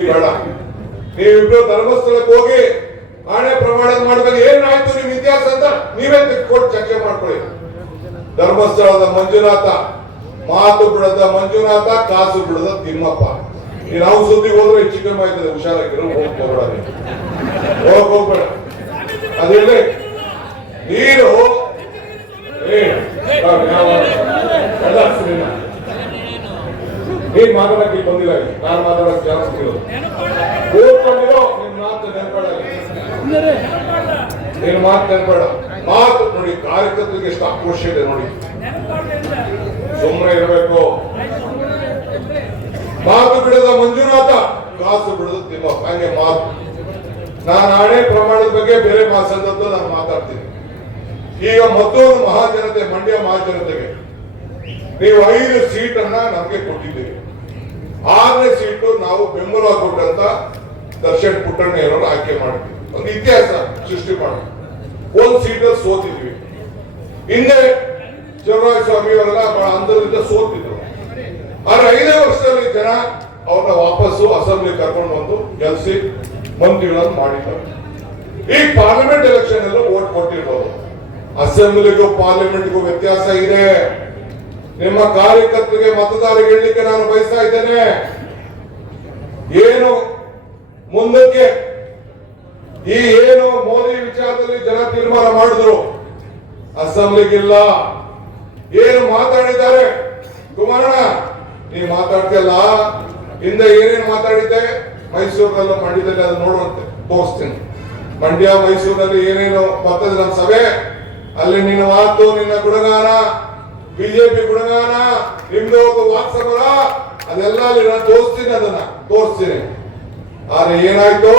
ಬೇಡ. ನೀವಿಬ್ರು ಧರ್ಮಸ್ಥಳಕ್ಕೆ ಹೋಗಿ ಆಣೆ ಪ್ರಮಾಣ ಮಾಡಿದಾಗ ಏನಾಯ್ತು ನಿಮ್ ಇತಿಹಾಸ ಅಂತ ನೀವೇ ತೆಗೆದುಕೊಂಡು ಚರ್ಚೆ ಮಾಡ್ಕೊಳ್ಳಿ. ಧರ್ಮಸ್ಥಳದ ಮಂಜುನಾಥ, ಮಾತು ಬಿಡದ ಮಂಜುನಾಥ, ಕಾಸು ಬಿಡದ ತಿಮ್ಮಪ್ಪ. ನಾವು ಸುದ್ದಿಗೆ ಹೋದ್ರೆ ಚಿಕ್ಕಮ್ಮ ಆಯ್ತದೆ, ಹುಷಾರಾಗಿರೋ ಹೋಗ್ಬೇಡ. ಅದಿರಲಿ, ನೀನು ನೀನ್ ಮಾತಾಡಕ್ಕೆ ಬಂದಿಲ್ಲ, ನಾನು ಮಾತಾಡಕ್ ಜಾಸ್ತಿ ಓದ್ಕೊಂಡಿರೋ ನಿನ್ ಮಾತು ನೆನ್ಬೇಡ, ನೀನ್ ಮಾತು ನೆನ್ಬೇಡ. ಮಾತು ನೋಡಿ, ಕಾರ್ಯಕರ್ತರಿಗೆ ಎಷ್ಟು ಆಕ್ರೋಶ ಇದೆ ನೋಡಿ, ಸುಮ್ಮನೆ ಇರಬೇಕು. ಮಾತು ಬಿಡದ ಮಂಜುನಾಥ, ಕಾಸು ಬಿಡದ ತಿಮ್ಮಪ್ಪ, ಹಾಗೆ ಮಾತು. ನಾನು ಆಣೆ ಪ್ರಮಾಣದ ಬಗ್ಗೆ ಬೇರೆ ಸಂದರ್ಭದಲ್ಲಿ ನಾನು ಮಾತಾಡ್ತೀನಿ. ಈಗ ಮತ್ತೊಂದು ಮಹಾಜನತೆ, ಮಂಡ್ಯ ಮಹಾಜನತೆಗೆ ನೀವು 5 ಸೀಟನ್ನ ನಮಗೆ ಕೊಟ್ಟಿದ್ದೀರಿ. 6ನೇ ಸೀಟು ನಾವು ಬೆಂಬಲ ಕೊಟ್ಟಂತ ದರ್ಶನ್ ಪುಟ್ಟಣ್ಣಯ್ಯನವರು ಆಯ್ಕೆ ಮಾಡಿದ್ವಿ. ಒಂದು ಇತಿಹಾಸ ಸೃಷ್ಟಿ ಮಾಡಿ 1 ಸೀಟಲ್ಲಿ ಸೋತಿದ್ವಿ. ಹಿಂದೆ ಚಲುವರಾಯ ಸ್ವಾಮಿ ಅವರೆಲ್ಲ ಬಹಳ ಅಂತರದಿಂದ ಸೋತಿದ್ರು. ಆದ್ರೆ 5ನೇ ವರ್ಷದಲ್ಲಿ ಜನ ಅವ್ರನ್ನ ವಾಪಸ್ಸು ಅಸೆಂಬ್ಲಿ ಕರ್ಕೊಂಡು ಬಂದು ಗೆಲ್ಸಿ ಮಂತ್ರಿಗಳನ್ನು ಮಾಡಿದ್ದಾರೆ. ಈ ಪಾರ್ಲಿಮೆಂಟ್ ಎಲೆಕ್ಷನ್ ಎಲ್ಲ ವೋಟ್ ಕೊಟ್ಟಿರ್ಬೋದು. ಅಸೆಂಬ್ಲಿಗೂ ಪಾರ್ಲಿಮೆಂಟ್ಗೂ ವ್ಯತ್ಯಾಸ ಇದೆ. ನಿಮ್ಮ ಕಾರ್ಯಕರ್ತರಿಗೆ, ಮತದಾರರಿಗೆ ಹೇಳಲಿಕ್ಕೆ ನಾನು ಬಯಸ್ತಾ ಇದ್ದೇನೆ, ಏನು ಮುಂದಕ್ಕೆ ಏನು ಮೋದಿ ವಿಚಾರದಲ್ಲಿ ಜನ ತೀರ್ಮಾನ ಮಾಡಿದ್ರು, ಅಸೆಂಬ್ಲಿಗಿಲ್ಲ. ಏನು ಮಾತಾಡಿದ್ದಾರೆ ಕುಮಾರಣ್ಣ, ನೀವು ಮಾತಾಡ್ತಿಲ್ಲ, ಹಿಂದೆ ಏನೇನು ಮಾತಾಡಿದ್ದೆ ಮೈಸೂರಿನಲ್ಲ ಮಂಡ್ಯದಲ್ಲಿ, ಅದು ನೋಡುವಂತೆ ತೋರಿಸ್ತೀನಿ. ಮಂಡ್ಯ ಮೈಸೂರಿನಲ್ಲಿ ಏನೇನು ಬರ್ತದೆ ನಮ್ಮ ಸಭೆ, ಅಲ್ಲಿ ನಿನ್ನ ಮಾತು, ನಿನ್ನ ಗುಣಗಾನ, ಬಿಜೆಪಿ ಗುಣಗಾನ, ನಿಮ್ದು ವಾತ್ಸಮರ, ಅದೆಲ್ಲ ಅಲ್ಲಿ ನಾನು ತೋರಿಸ್ತೀನಿ, ಅದನ್ನ ತೋರಿಸ್ತೀನಿ. ಆದ್ರೆ ಏನಾಯ್ತು,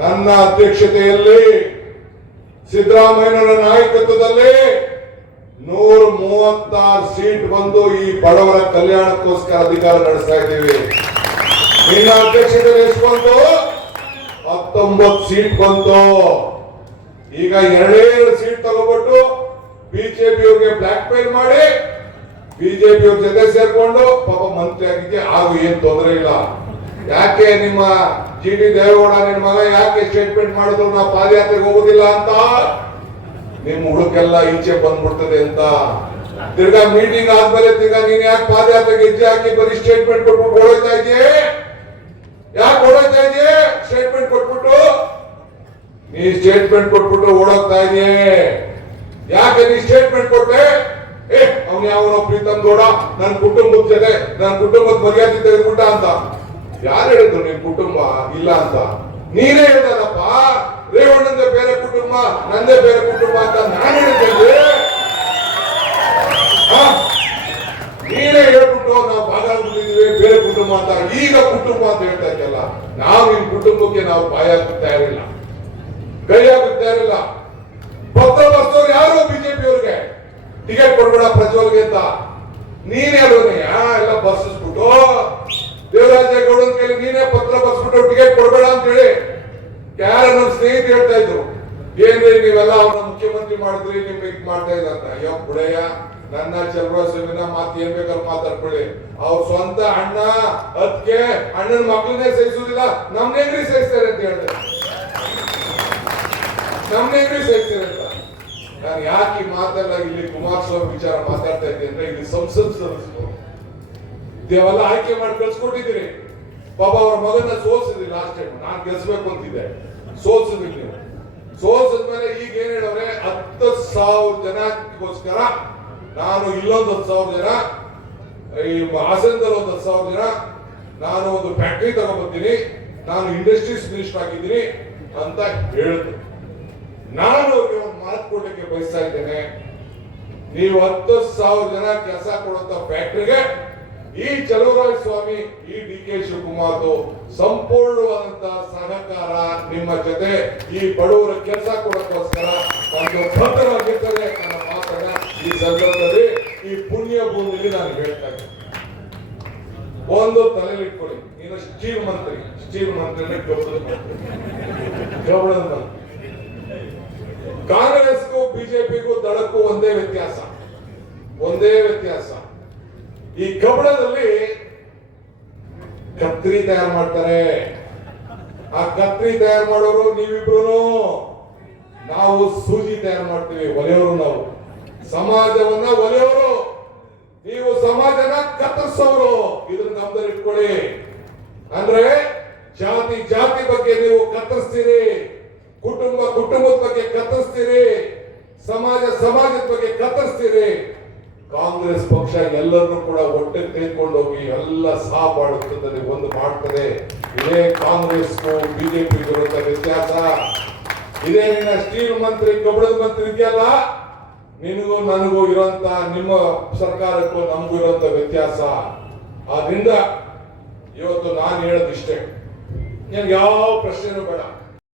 ನನ್ನ ಅಧ್ಯಕ್ಷತೆಯಲ್ಲಿ ಸಿದ್ದರಾಮಯ್ಯನವರ ನಾಯಕತ್ವದಲ್ಲಿ 136 ಸೀಟ್ ಬಂದು ಈ ಬಡವರ ಕಲ್ಯಾಣಕ್ಕೋಸ್ಕರ ಅಧಿಕಾರ ನಡೆಸ್ತಾ ಇದ್ದೀವಿ. ನಿನ್ನ ಅಧ್ಯಕ್ಷತೆಯಲ್ಲಿ ಎಷ್ಟು ಬಂತು? 19 ಸೀಟ್ ಬಂತು. ಈಗ 2 ಸೀಟ್ ತಗೋಬಿಟ್ಟು ಬಿಜೆಪಿ ಅವ್ರಿಗೆ ಬ್ಲಾಕ್ ಮೇಲ್ ಮಾಡಿ ಬಿಜೆಪಿ ಅವ್ರ ಜೊತೆ ಸೇರ್ಕೊಂಡು ಪಾಪ ಮಂತ್ರಿ ಆಗಿದ್ದೆ, ಹಾಗೂ ಏನ್ ತೊಂದರೆ ಇಲ್ಲ. ಯಾಕೆ ನಿಮ್ಮ GD ದೇವೇಗೌಡ ನಿನ್ ಮಗ ಯಾಕೆ ಸ್ಟೇಟ್ಮೆಂಟ್ ಮಾಡಿದ್ರು ನಾವು ಪಾದಯಾತ್ರೆಗೆ ಹೋಗುದಿಲ್ಲ ಅಂತ, ನಿಮ್ ಹುಡುಕೆಲ್ಲ ಈಚೆ ಬಂದ್ಬಿಡ್ತದೆ ಅಂತ. ತಿರ್ಗಾ ಮೀಟಿಂಗ್ ಆದ್ಮೇಲೆ ತಿರ್ಗಾ ನೀನ್ ಯಾಕೆ ಪಾದಯಾತ್ರೆಗೆ ಹೆಜ್ಜೆ ಹಾಕಿ ಬರೀ ಸ್ಟೇಟ್ಮೆಂಟ್ ಕೊಟ್ಬಿಟ್ಟು ಓಡೋಯ್ತಾ ಇದೆಯೇ? ಯಾಕೆ ಓಡೋಯ್ತಾ ಇದೆಯೇ? ಸ್ಟೇಟ್ಮೆಂಟ್ ಕೊಟ್ಬಿಟ್ಟು ನೀ ಸ್ಟೇಟ್ಮೆಂಟ್ ಕೊಟ್ಬಿಟ್ಟು ಓಡೋಗ್ತಾ ಇದೆಯೇ? ಯಾಕೆ ನೀ ಸ್ಟೇಟ್ಮೆಂಟ್ ಕೊಟ್ಟೆ? ಅವ್ನು ಯಾವನೋ ಪ್ರೀತಮ್ ಗೌಡ ನನ್ನ ಕುಟುಂಬದ ಜೊತೆ, ನನ್ನ ಕುಟುಂಬದ ಮರ್ಯಾದೆ ತೆಗೆದುಬಿಟ್ಟ ಅಂತ. ಯಾರು ಹೇಳಿದ್ರು ನಿನ್ ಕುಟುಂಬ ಇಲ್ಲ ಅಂತ? ನೀನೇ ಹೇಳ್ದಲ್ಲಪ್ಪ, ರೇವಣ್ಣಂದೇ ಬೇರೆ ಕುಟುಂಬ, ನಂದೇ ಬೇರೆ ಕುಟುಂಬ ಅಂತ ನಾನು ಹೇಳಿದ್ದೆ. ನೀನೇ ಹೇಳ್ಬಿಟ್ಟು ನಾವು ಬಾಗಿದ್ದೀವಿ ಬೇರೆ ಕುಟುಂಬ ಅಂತ, ಈಗ ಕುಟುಂಬ ಅಂತ ಹೇಳ್ತಾ ಇದ್ದಲ್ಲ. ನಾವು ನಿನ್ ಕುಟುಂಬಕ್ಕೆ ನಾವು ಬಾಯ ಹಾಕುತ್ತಾ ಇರಲಿಲ್ಲ, ಕೈ ಹಾಕುತ್ತಾ ಇರಲಿಲ್ಲ. ಪತ್ರ ಬರ್ಸೋರು ಯಾರು ಬಿಜೆಪಿ ಅವ್ರಿಗೆ ಟಿಕೆಟ್ ಕೊಡ್ಬೇಡ ಪ್ರಜ್ವಲ್ಗೆ ಅಂತ ನೀನೇ ಅಲ್ವನೇ ಎಲ್ಲ ಬರ್ಸಿಸ್ಬಿಟ್ಟು ದೇವರಾಜೇಗೌಡನ ಕೈಲಿ ನೀನೇ ಪತ್ರ ಬರ್ಸ್ಬಿಟ್ಟು ಟಿಕೆಟ್ ಕೊಡ್ಬೇಡ ಅಂತ ಹೇಳಿ ಯಾರ ನಮ್ಮ ಸ್ನೇಹಿತರು ಹೇಳ್ತಾ ಇದ್ರು, ಏನ್ರಿ ನೀವೆಲ್ಲ ಅವ್ರನ್ನ ಮುಖ್ಯಮಂತ್ರಿ ಮಾಡಿದ್ರಿ, ನಿಮ್ಗೆ ಇದು ಮಾಡ್ತಾ ಇದ್ದ ಅಂತ. ಅಯ್ಯೋ ಬುಡಯ್ಯ, ನನ್ನ ಚಲುವರಾಯ ಸ್ವಾಮಿನ ಮಾತು ಏನ್ ಬೇಕಾದ್ರೆ ಮಾತಾಡ್ಕೊಳ್ಳಿ. ಅವ್ರ ಸ್ವಂತ ಅಣ್ಣ ಅದಕ್ಕೆ ಅಣ್ಣನ ಮಕ್ಕಳನ್ನೇ ಸಹಿಸುದಿಲ್ಲ, ನಮ್ನೇನ್ರಿ ಸಹಿಸ್ತಾರೆ ಅಂತ ಹೇಳಿದೆ. ನಮ್ನೇನ್ರಿ ಸಹಿಸ್ತಾರೆ ಅಂತ. ನಾನು ಯಾಕೆ ಮಾತಾಡ ಇಲ್ಲಿ ಕುಮಾರಸ್ವಾಮಿ ವಿಚಾರ ಮಾತಾಡ್ತಾ ಇದ್ದೀನಿ ಅಂದ್ರೆ, ಇಲ್ಲಿ ಸಂಸತ್ ಸದಸ್ಯರು ದೇವೆಲ್ಲ ಆಯ್ಕೆ ಮಾಡಿ ಕಳ್ಸಿಕೊಟ್ಟಿದ್ದೀರಿ. ಪಾಪ ಅವ್ರ ಮಗನ ಸೋಲ್ಸಿದ್ರಿ ಲಾಸ್ಟ್ ಟೈಮ್, ನಾನ್ ಗೆಲ್ಸ್ಬೇಕು ಅಂತಿದ್ದೆ, ಸೋಲ್ಸಿದ್ರಿ ನೀವು. ಸೋಲ್ಸಿದ್ಮೇಲೆ ಈಗ ಏನ್ ಹೇಳವ್ರೆ, 10,000 ಜನಕ್ಕೋಸ್ಕರ ನಾನು ಇಲ್ಲೊಂದು 10,000 ಜನ, ಈ ಹಾಸನದಲ್ಲಿ ಒಂದು 10,000 ಜನ, ನಾನು ಒಂದು ಫ್ಯಾಕ್ಟರಿ ತಗೊಂಡ್ಬರ್ತೀನಿ, ನಾನು ಇಂಡಸ್ಟ್ರೀಸ್ ಮಿನಿಸ್ಟರ್ ಆಗಿದ್ದೀನಿ ಅಂತ ಹೇಳಿದ್ರು. ನಾನು ಅವ್ರಿಗೆ ಒಂದು ಮಾತು ಕೊಡ್ಲಿಕ್ಕೆ ಬಯಸ್ತಾ ಇದ್ದೇನೆ, ನೀವು 10,000 ಜನ ಕೆಲಸ ಕೊಡುವಂತ ಫ್ಯಾಕ್ಟರಿಗೆ ಈ ಚಲುವರಾಯ ಸ್ವಾಮಿ, ಈ DK ಶಿವಕುಮಾರ್ ಸಂಪೂರ್ಣವಾದಂತಹ ಸಹಕಾರ ನಿಮ್ಮ ಜೊತೆ ಈ ಬಡವರ ಕೆಲಸ ಕೊಡೋಕ್ಕೋಸ್ಕರ ಒಂದು ಭದ್ರವಾಗಿರ್ತದೆ ನನ್ನ ಮಾತನ್ನ ಈ ಸಂದರ್ಭದಲ್ಲಿ ಈ ಪುಣ್ಯ ಭೂಮಿಯಲ್ಲಿ ನಾನು ಹೇಳ್ತಾ ಇದ್ದೇನೆ. ಒಂದು ತಲೆಲಿಟ್ಕೊಳ್ಳಿ, ನೀನು ಸ್ಟೀಲ್ ಮಂತ್ರಿ ಗೌಡದ ಮಂತ್ರಿ. ಕಾಂಗ್ರೆಸ್ಗೂ ಬಿಜೆಪಿಗೂ ದಳಕ್ಕೂ ಒಂದೇ ವ್ಯತ್ಯಾಸ. ಈ ಕಬ್ಬಣದಲ್ಲಿ ಕತ್ರಿ ತಯಾರು ಮಾಡ್ತಾರೆ. ಆ ಕತ್ರಿ ತಯಾರು ಮಾಡೋರು ನೀವಿಬ್ರು, ನಾವು ಸೂಜಿ ತಯಾರು ಮಾಡ್ತೀವಿ. ಒಲೆಯವರು ನಾವು, ಸಮಾಜವನ್ನ ಒಲೆಯವರು, ನೀವು ಸಮಾಜನ ಕತ್ತರಿಸೋರು. ಇದನ್ನ ಗಮನದಲ್ಲಿ ಇಟ್ಕೊಳ್ಳಿ. ಅಂದ್ರೆ ಜಾತಿ ಜಾತಿ ಬಗ್ಗೆ ನೀವು ಕತ್ತರಿಸ್ತೀರಿ, ಕುಟುಂಬ ಕುಟುಂಬದ ಬಗ್ಗೆ ಕತ್ತರಿಸ್ತೀರಿ, ಸಮಾಜ ಸಮಾಜದ ಬಗ್ಗೆ ಕತ್ತರಿಸ್ತೀರಿ. ಕಾಂಗ್ರೆಸ್ ಪಕ್ಷ ಎಲ್ಲರನ್ನೂ ಕೂಡ ಒಟ್ಟೆ ತೆಗೆದುಕೊಂಡು ಹೋಗಿ ಎಲ್ಲ ಸಾಪಾಡುತ್ತದೆ, ಒಂದು ಮಾಡ್ತದೆ. ಇದೇ ಕಾಂಗ್ರೆಸ್ಗೂ ಬಿಜೆಪಿ ಇರುವಂತ ವ್ಯತ್ಯಾಸ. ಇದೇ ನಿನ್ನ ಸ್ಟೀಲ್ ಮಂತ್ರಿ, ಕಬ್ಬಣದ ಮಂತ್ರಿ ಇದೆಯಲ್ಲ, ನಿನಗೂ ನನಗೂ ಇರುವಂತ, ನಿಮ್ಮ ಸರ್ಕಾರಕ್ಕೂ ನಮಗೂ ಇರುವಂತ ವ್ಯತ್ಯಾಸ. ಆದ್ರಿಂದ ಇವತ್ತು ನಾನು ಹೇಳೋದಿಷ್ಟೇ, ನನ್ಗೆ ಯಾವ ಪ್ರಶ್ನೆನೂ ಬೇಡ.